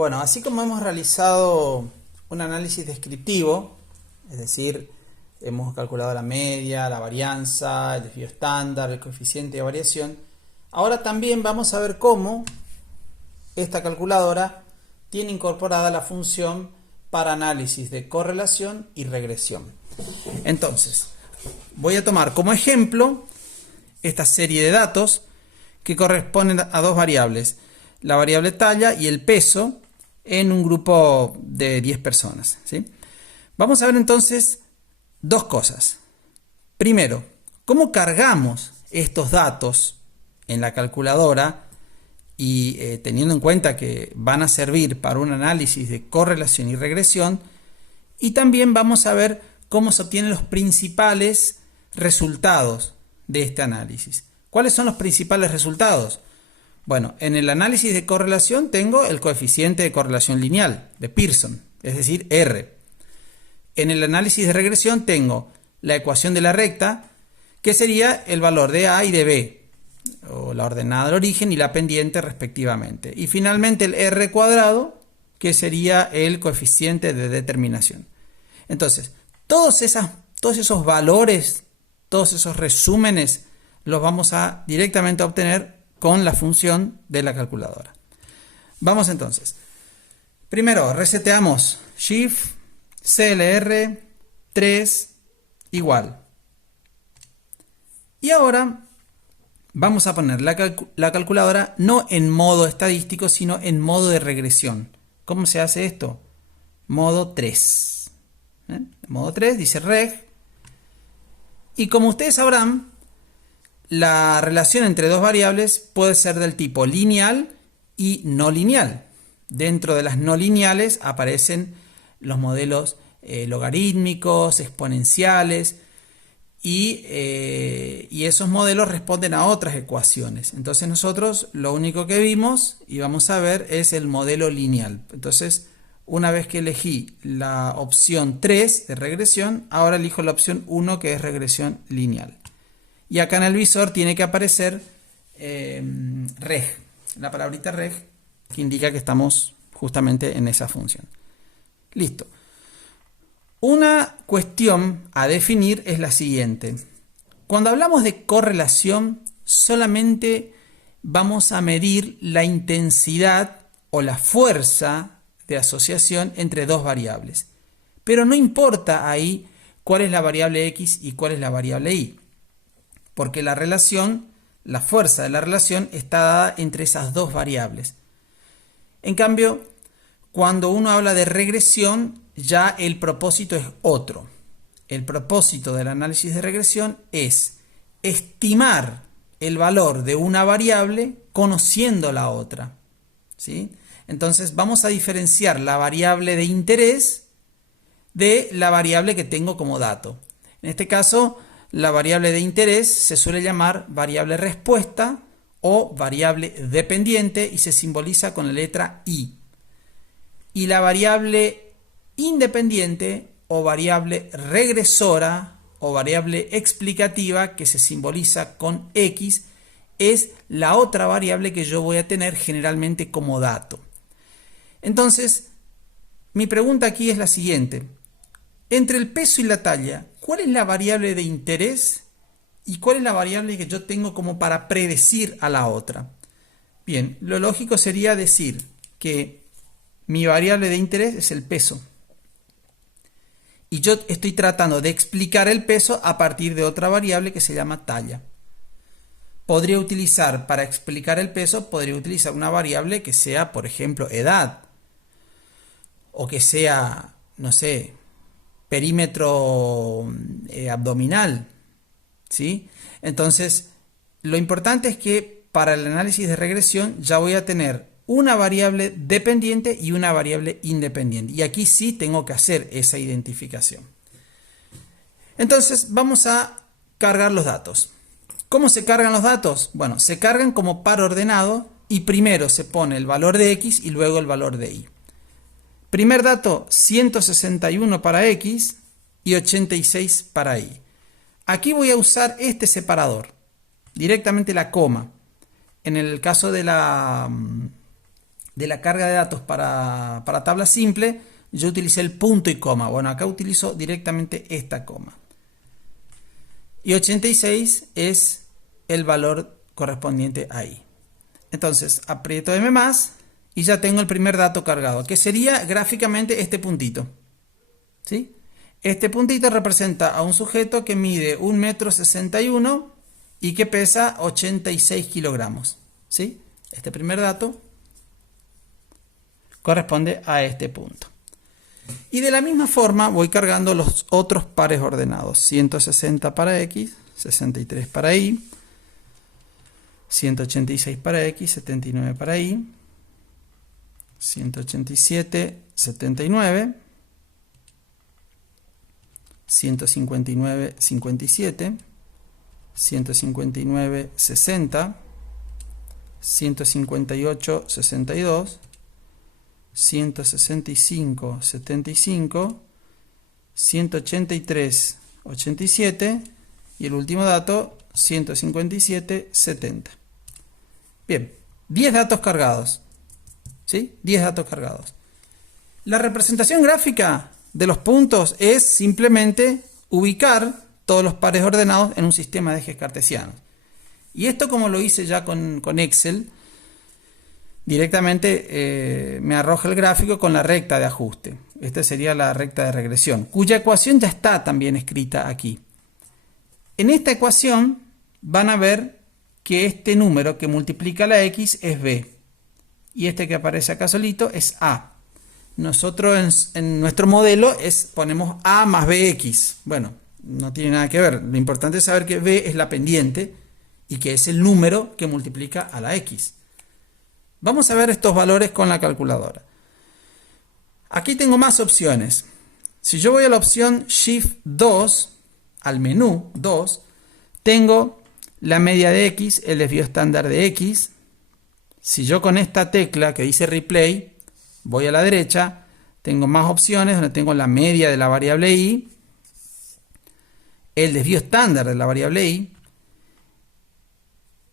Bueno, así como hemos realizado un análisis descriptivo, es decir, hemos calculado la media, la varianza, el desvío estándar, el coeficiente de variación, ahora también vamos a ver cómo esta calculadora tiene incorporada la función para análisis de correlación y regresión. Entonces, voy a tomar como ejemplo esta serie de datos que corresponden a dos variables, la variable talla y el peso en un grupo de 10 personas, ¿sí? Vamos a ver entonces dos cosas. Primero, cómo cargamos estos datos en la calculadora y teniendo en cuenta que van a servir para un análisis de correlación y regresión. Y también vamos a ver cómo se obtienen los principales resultados de este análisis. ¿Cuáles son los principales resultados? Bueno, en el análisis de correlación tengo el coeficiente de correlación lineal de Pearson, es decir, R. En el análisis de regresión tengo la ecuación de la recta, que sería el valor de A y de B, o la ordenada del origen y la pendiente respectivamente. Y finalmente el R cuadrado, que sería el coeficiente de determinación. Entonces, todos esos valores, todos esos resúmenes, los vamos a directamente obtener con la función de la calculadora. Vamos entonces. Primero, reseteamos Shift, CLR, 3, igual. Y ahora vamos a poner la calculadora no en modo estadístico, sino en modo de regresión. ¿Cómo se hace esto? Modo 3. Modo 3 dice reg. Y como ustedes sabrán, la relación entre dos variables puede ser del tipo lineal y no lineal. Dentro de las no lineales aparecen los modelos logarítmicos, exponenciales, y esos modelos responden a otras ecuaciones. Entonces nosotros lo único que vimos y vamos a ver es el modelo lineal. Entonces, una vez que elegí la opción 3 de regresión, ahora elijo la opción 1 que es regresión lineal. Y acá en el visor tiene que aparecer reg, la palabrita reg, que indica que estamos justamente en esa función. Listo. Una cuestión a definir es la siguiente. Cuando hablamos de correlación, solamente vamos a medir la intensidad o la fuerza de asociación entre dos variables. Pero no importa ahí cuál es la variable X y cuál es la variable Y. Porque la relación, la fuerza de la relación está dada entre esas dos variables. En cambio, cuando uno habla de regresión, ya el propósito es otro. El propósito del análisis de regresión es estimar el valor de una variable conociendo la otra, ¿sí? Entonces vamos a diferenciar la variable de interés de la variable que tengo como dato. En este caso, la variable de interés se suele llamar variable respuesta o variable dependiente y se simboliza con la letra I. Y la variable independiente o variable regresora o variable explicativa, que se simboliza con X, es la otra variable que yo voy a tener generalmente como dato. Entonces, mi pregunta aquí es la siguiente. Entre el peso y la talla, ¿cuál es la variable de interés y cuál es la variable que yo tengo como para predecir a la otra? Bien, lo lógico sería decir que mi variable de interés es el peso. Y yo estoy tratando de explicar el peso a partir de otra variable que se llama talla. Podría utilizar, para explicar el peso, podría utilizar una variable que sea, por ejemplo, edad. O que sea, no sé, perímetro abdominal, ¿sí? Entonces, lo importante es que para el análisis de regresión ya voy a tener una variable dependiente y una variable independiente. Y aquí sí tengo que hacer esa identificación. Entonces, vamos a cargar los datos. ¿Cómo se cargan los datos? Bueno, se cargan como par ordenado y primero se pone el valor de X y luego el valor de Y. Primer dato, 161 para X y 86 para Y. Aquí voy a usar este separador, directamente la coma. En el caso de la de la carga de datos para tabla simple, yo utilicé el punto y coma. Bueno, acá utilizo directamente esta coma. Y 86 es el valor correspondiente ahí. Entonces, aprieto M+, y ya tengo el primer dato cargado, que sería gráficamente este puntito. ¿Sí? Este puntito representa a un sujeto que mide 1,61 m y que pesa 86 kilogramos. ¿Sí? Este primer dato corresponde a este punto. Y de la misma forma voy cargando los otros pares ordenados. 160 para X, 63 para Y, 186 para X, 79 para Y, 187, 79, 159, 57, 159, 60, 158, 62, 165, 75, 183, 87 y el último dato 157, 70. Bien, 10 datos cargados. ¿Sí? 10 datos cargados. La representación gráfica de los puntos es simplemente ubicar todos los pares ordenados en un sistema de ejes cartesianos. Y esto, como lo hice ya con Excel, directamente me arroja el gráfico con la recta de ajuste. Esta sería la recta de regresión, cuya ecuación ya está también escrita aquí. En esta ecuación van a ver que este número que multiplica la X es B. Y este que aparece acá solito es A. Nosotros en nuestro modelo ponemos A más BX. Bueno, no tiene nada que ver. Lo importante es saber que B es la pendiente y que es el número que multiplica a la X. Vamos a ver estos valores con la calculadora. Aquí tengo más opciones. Si yo voy a la opción Shift 2, al menú 2, tengo la media de X, el desvío estándar de X. Si yo con esta tecla que dice Replay voy a la derecha, tengo más opciones donde tengo la media de la variable Y, el desvío estándar de la variable Y,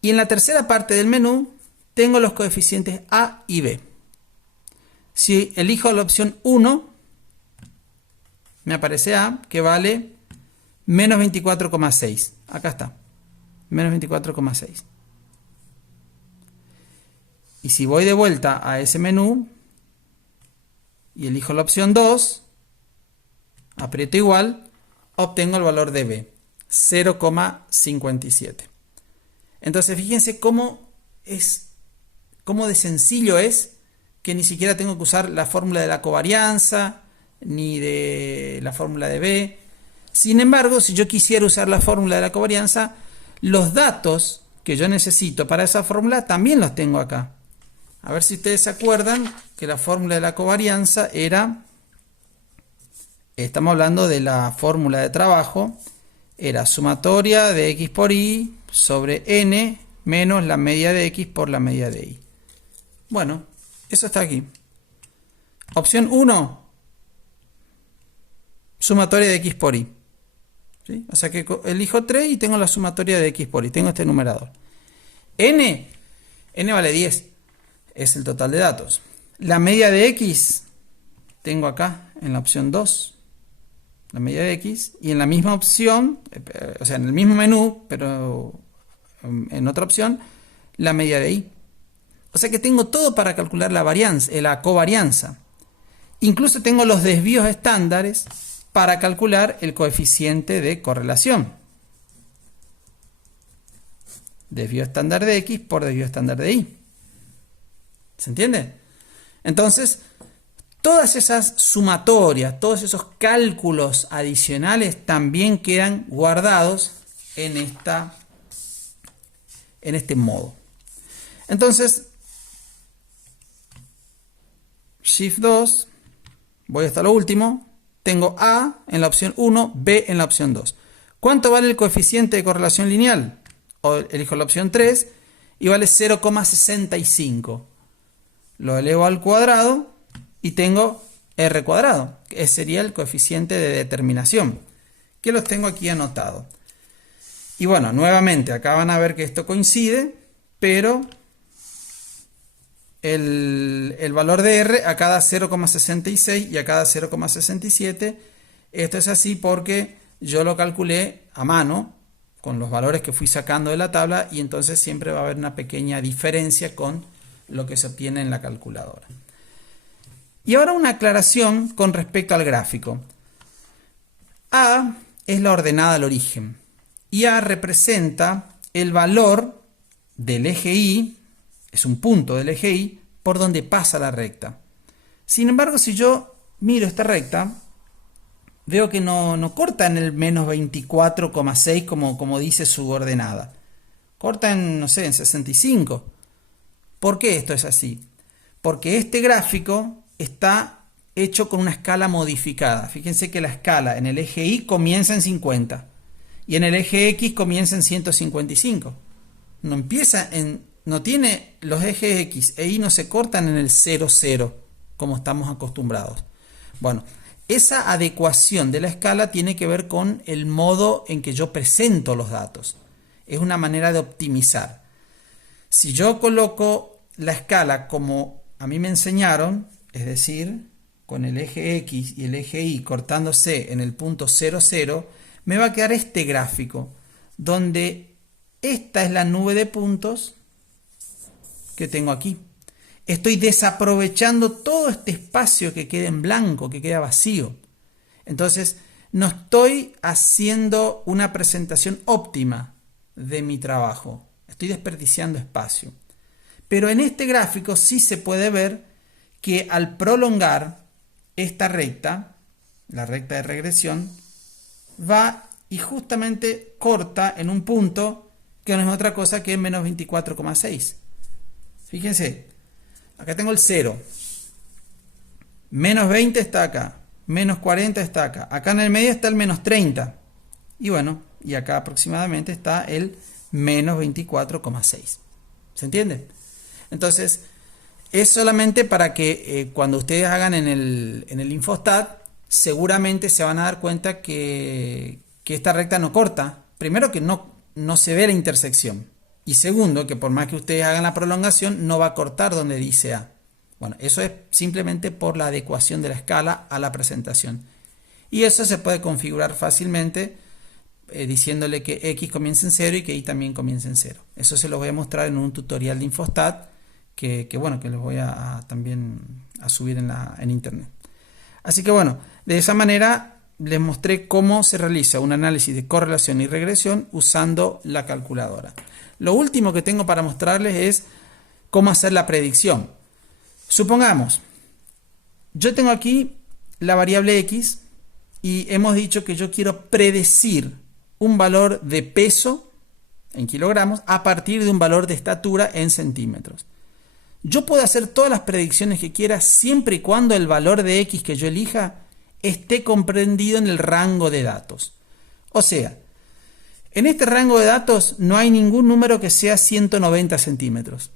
y en la tercera parte del menú tengo los coeficientes A y B. Si elijo la opción 1, me aparece A, que vale menos 24,6. Acá está, menos 24,6. Y si voy de vuelta a ese menú y elijo la opción 2, aprieto igual, obtengo el valor de B, 0,57. Entonces fíjense cómo de sencillo es, que ni siquiera tengo que usar la fórmula de la covarianza ni de la fórmula de B. Sin embargo, si yo quisiera usar la fórmula de la covarianza, los datos que yo necesito para esa fórmula también los tengo acá. A ver si ustedes se acuerdan que la fórmula de la covarianza era, estamos hablando de la fórmula de trabajo, era sumatoria de X por Y sobre N menos la media de X por la media de Y. Bueno, eso está aquí. Opción 1, sumatoria de X por Y. ¿Sí? O sea que elijo 3 y tengo la sumatoria de X por Y. Tengo este numerador. N vale 10. Es el total de datos. La media de X tengo acá en la opción 2. La media de X. Y en la misma opción, o sea, en el mismo menú, pero en otra opción, la media de Y. O sea que tengo todo para calcular la covarianza. Incluso tengo los desvíos estándares para calcular el coeficiente de correlación. Desvío estándar de X por desvío estándar de Y. ¿Se entiende? Entonces, todas esas sumatorias, todos esos cálculos adicionales también quedan guardados en este modo. Entonces, Shift 2, voy hasta lo último, tengo A en la opción 1, B en la opción 2. ¿Cuánto vale el coeficiente de correlación lineal? Elijo la opción 3 y vale 0,65. Lo elevo al cuadrado y tengo R cuadrado, que sería el coeficiente de determinación, que los tengo aquí anotados. Y bueno, nuevamente acá van a ver que esto coincide, pero el valor de R a cada 0,66 y a cada 0,67. Esto es así porque yo lo calculé a mano con los valores que fui sacando de la tabla y entonces siempre va a haber una pequeña diferencia con lo que se obtiene en la calculadora. Y ahora una aclaración con respecto al gráfico. A es la ordenada al origen y A representa el valor del eje Y, es un punto del eje Y, por donde pasa la recta. Sin embargo, si yo miro esta recta, veo que no corta en el menos 24,6 como dice su ordenada. Corta en, no sé, en 65. ¿Por qué esto es así? Porque este gráfico está hecho con una escala modificada. Fíjense que la escala en el eje Y comienza en 50 y en el eje X comienza en 155. No tiene los ejes X e Y no se cortan en el 0, 0 como estamos acostumbrados. Bueno, esa adecuación de la escala tiene que ver con el modo en que yo presento los datos. Es una manera de optimizar. Si yo coloco la escala como a mí me enseñaron, es decir, con el eje X y el eje Y cortándose en el punto 0, 0, me va a quedar este gráfico, donde esta es la nube de puntos que tengo aquí. Estoy desaprovechando todo este espacio que queda en blanco, que queda vacío. Entonces, no estoy haciendo una presentación óptima de mi trabajo. Estoy desperdiciando espacio. Pero en este gráfico sí se puede ver que al prolongar esta recta, la recta de regresión, va y justamente corta en un punto que no es otra cosa que menos 24,6. Fíjense, acá tengo el 0. Menos 20 está acá. Menos 40 está acá. Acá en el medio está el menos 30. Y bueno, y acá aproximadamente está el menos 24,6. ¿Se entiende? Entonces, es solamente para que cuando ustedes hagan en el Infostat, seguramente se van a dar cuenta que esta recta no corta. Primero que no se ve la intersección. Y segundo, que por más que ustedes hagan la prolongación, no va a cortar donde dice A. Bueno, eso es simplemente por la adecuación de la escala a la presentación. Y eso se puede configurar fácilmente diciéndole que X comienza en 0 y que Y también comienza en 0. Eso se los voy a mostrar en un tutorial de Infostat que los voy también a subir en internet. Así que bueno, de esa manera les mostré cómo se realiza un análisis de correlación y regresión usando la calculadora. Lo último que tengo para mostrarles es cómo hacer la predicción. Supongamos, yo tengo aquí la variable X y hemos dicho que yo quiero predecir un valor de peso en kilogramos a partir de un valor de estatura en centímetros. Yo puedo hacer todas las predicciones que quiera siempre y cuando el valor de X que yo elija esté comprendido en el rango de datos. O sea, en este rango de datos no hay ningún número que sea 190 centímetros.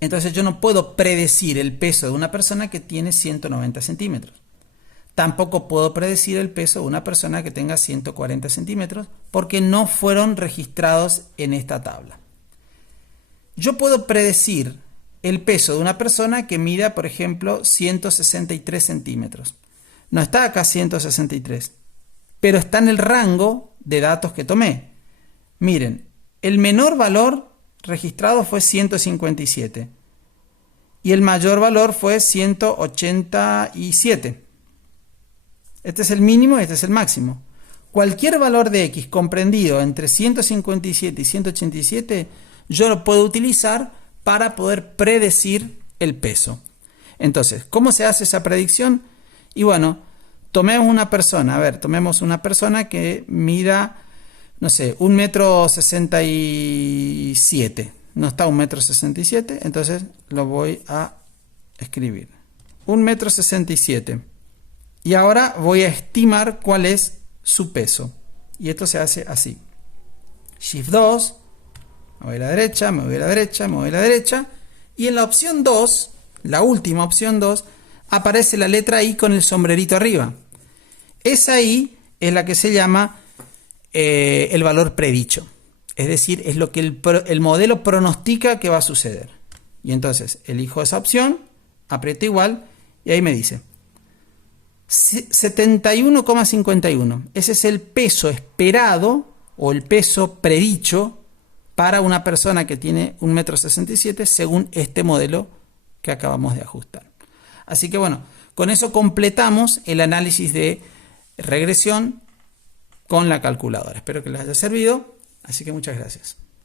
Entonces yo no puedo predecir el peso de una persona que tiene 190 centímetros. Tampoco puedo predecir el peso de una persona que tenga 140 centímetros porque no fueron registrados en esta tabla. Yo puedo predecir el peso de una persona que mida, por ejemplo, 163 centímetros. No está acá 163, pero está en el rango de datos que tomé. Miren, el menor valor registrado fue 157 y el mayor valor fue 187. Este es el mínimo y este es el máximo. Cualquier valor de X comprendido entre 157 y 187 yo lo puedo utilizar para poder predecir el peso. Entonces, ¿cómo se hace esa predicción? Y bueno, tomemos una persona que mida, no sé, 1,67 m. No está 1,67 m, entonces lo voy a escribir. 1,67 m. Y ahora voy a estimar cuál es su peso. Y esto se hace así. Shift 2, me voy a la derecha, me voy a la derecha, me voy a la derecha. Y en la opción 2, la última opción 2, aparece la letra I con el sombrerito arriba. Esa I es la que se llama el valor predicho. Es decir, es lo que el modelo pronostica que va a suceder. Y entonces elijo esa opción, aprieto igual y ahí me dice 71,51. Ese es el peso esperado o el peso predicho para una persona que tiene 1,67 m según este modelo que acabamos de ajustar. Así que bueno, con eso completamos el análisis de regresión con la calculadora. Espero que les haya servido, así que muchas gracias.